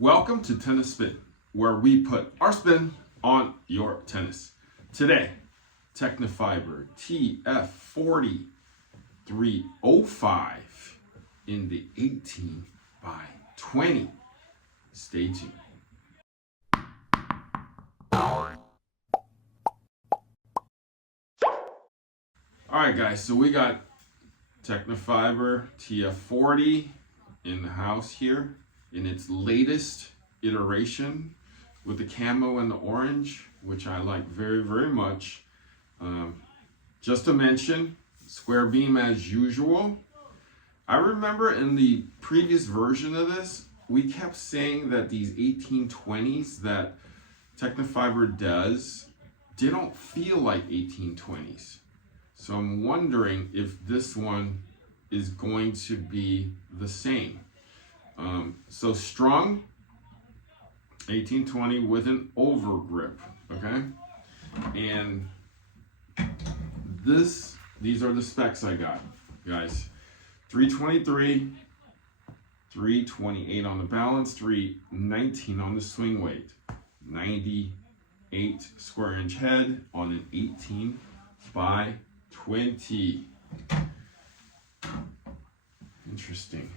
Welcome to Tennis Spin, where we put our spin on your tennis. Today, Tecnifibre TF40 305 in the 18 by 20. Stay tuned. Alright guys, so we got Tecnifibre TF40 in the house here in its latest iteration with the camo and the orange, which I like very, very much. Just to mention, square beam as usual. I remember in the previous version of this, we kept saying that these 1820s that Tecnifibre does, they don't feel like 1820s. So I'm wondering if this one is going to be the same. So strung 1820 with an over grip, okay? And these are the specs I got, guys. 323, 328 on the balance, 319 on the swing weight, 98 square inch head on an 18 by 20. Interesting.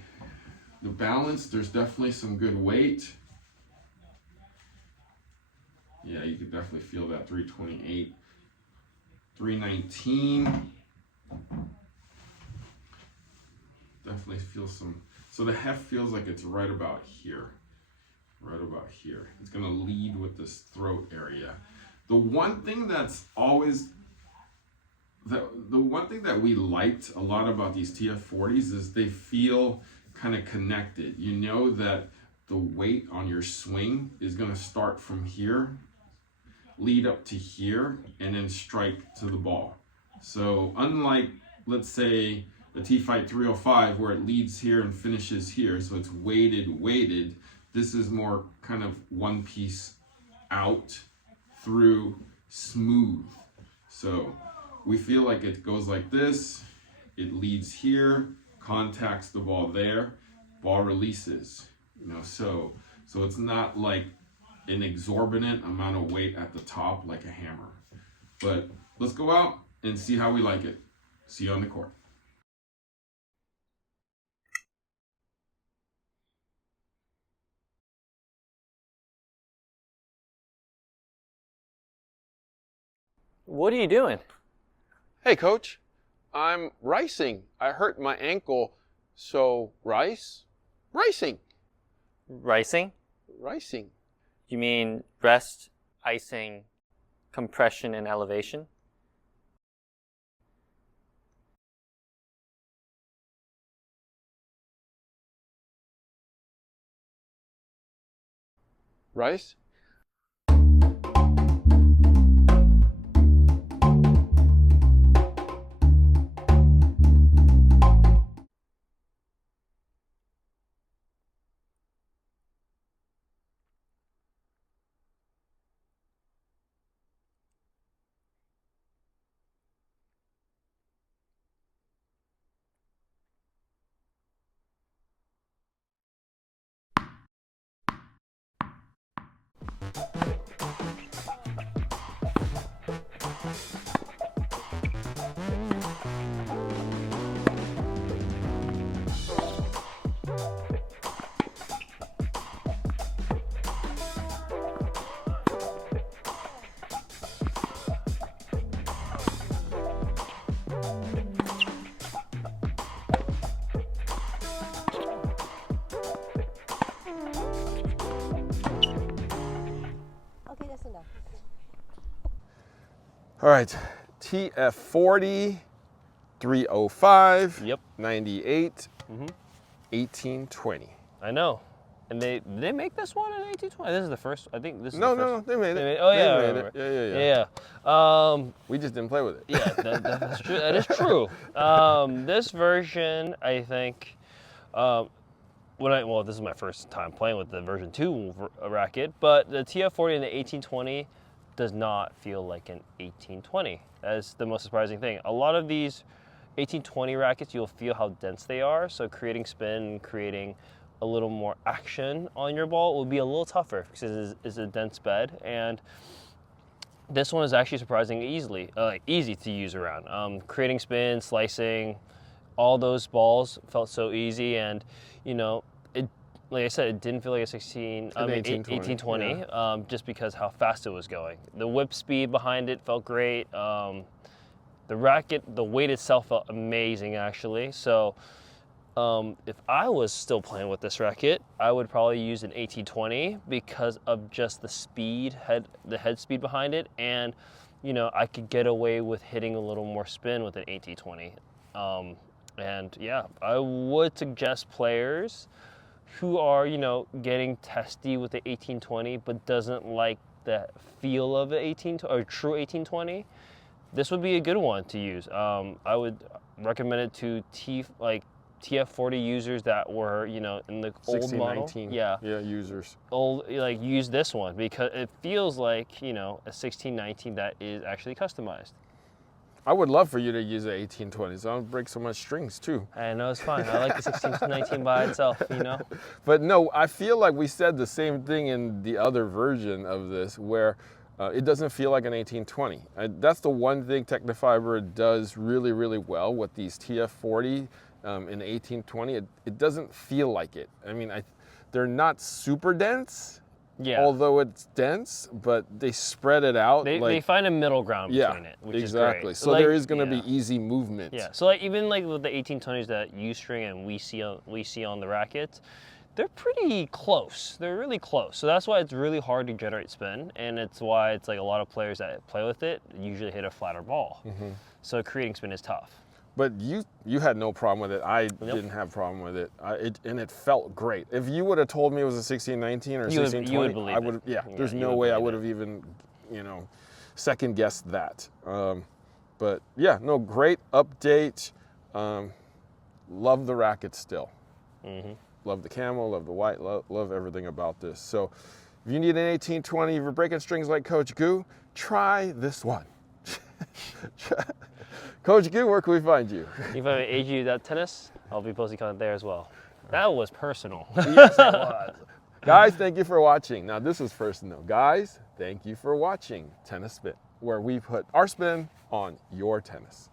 The balance, there's definitely some good weight. Yeah, you could definitely feel that 328, 319. Definitely feel some, so the heft feels like it's right about here. Right about here. It's gonna lead with this throat area. The one thing that's always, the one thing that we liked a lot about these TF40s is they feel kind of connected. You know that the weight on your swing is going to start from here, lead up to here, and then strike to the ball. So unlike, let's say, the T-Fight 305 where it leads here and finishes here, so it's weighted, this is more kind of one piece out, through, smooth. So we feel like it goes like this, it leads here, contacts the ball there, ball releases, you know, so it's not like an exorbitant amount of weight at the top like a hammer. But let's go out and see how we like it. See you on the court. What are you doing? Hey, coach, I'm ricing. I hurt my ankle, so ricing. Ricing? Ricing. You mean rest, icing, compression, and elevation? Rice? All right, TF40, 305, Yep. 98, 1820. I know. And did they make this one in 1820? This is the first. I think this is No, the first. they made it. Oh yeah, They made right. it. Yeah. We just didn't play with it. Yeah, that's true. That is true. This version, I think, this is my first time playing with the version 2 racket, but the TF40 and the 1820 does not feel like an 1820. That's the most surprising thing. A lot of these 1820 rackets, you'll feel how dense they are, so creating spin, creating a little more action on your ball, it would be a little tougher because it's a dense bed. And this one is actually surprisingly easy to use around. Creating spin, slicing, all those balls felt so easy, and you know, it, like I said, it didn't feel like a 1820, just because how fast it was going. The whip speed behind it felt great. The racket, the weight itself felt amazing actually. So if I was still playing with this racket, I would probably use an 1820 because of just the speed, the head speed behind it, and you know, I could get away with hitting a little more spin with an 1820. And yeah, I would suggest players who are, you know, getting testy with the 1820 but doesn't like the feel of the 18 or true 1820. This would be a good one to use. I would recommend it to TF40 users that were, you know, in the old 16, model. 19. Yeah, Users. like use this one because it feels like, you know, a 1619 that is actually customized. I would love for you to use an 1820, so I don't break so much strings too. I know, it's fine. I like the 1619 by itself, you know. But no, I feel like we said the same thing in the other version of this, where it doesn't feel like an 1820. That's the one thing Tecnifibre does really, really well with these TF40 in 1820. It doesn't feel like it. I mean, they're not super dense. Yeah. Although it's dense, but they spread it out. They find a middle ground between it, which exactly. is great. So like, there is going to be easy movement. Yeah. So like even like with the 1820s that U-string and we see on the rackets, they're pretty close. They're really close. So that's why it's really hard to generate spin, and it's why it's like a lot of players that play with it usually hit a flatter ball. Mm-hmm. So creating spin is tough. But you had no problem with it. I didn't have a problem with it. And it felt great. If you would have told me it was a 1619 or 1620, you would believe I would have. Yeah, there's no way I would have even, you know, second guessed that. But yeah, no, great update. Love the racket still. Mm-hmm. Love the camo. Love the white. Love everything about this. So if you need an 1820, if you're breaking strings like Coach Goo, try this one. Coach Goo, where can we find you? You can find me at AGU.tennis. I'll be posting content there as well. That was personal. Yes, it was. Guys, thank you for watching. Now, this is personal. Guys, thank you for watching Tennis Spin, where we put our spin on your tennis.